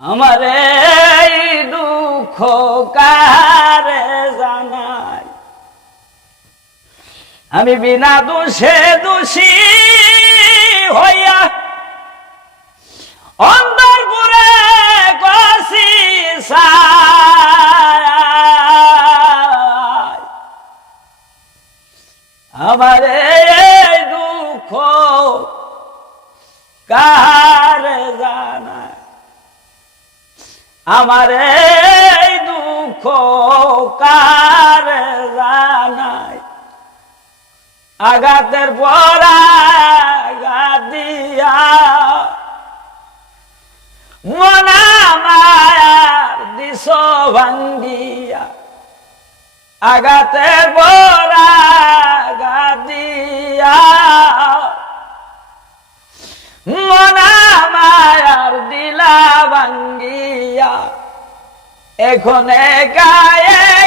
আমার এই দুঃখ কারে জানাই, আমি বিনা দোষে দোষী হইয়া অন্তরপুরে কষি আমার এই দুঃখ কারে জানাই, আমার এই দুঃখ কারে জানাই। আঘাতের পর আঘাত দিয়া মনা মায়ার দিশ ভাঙ্গিয়া, আঘাতের পর আঘাত দিয়া মনা মায়ার দিলা ভাঙ্গিয়া, এখন গায়ে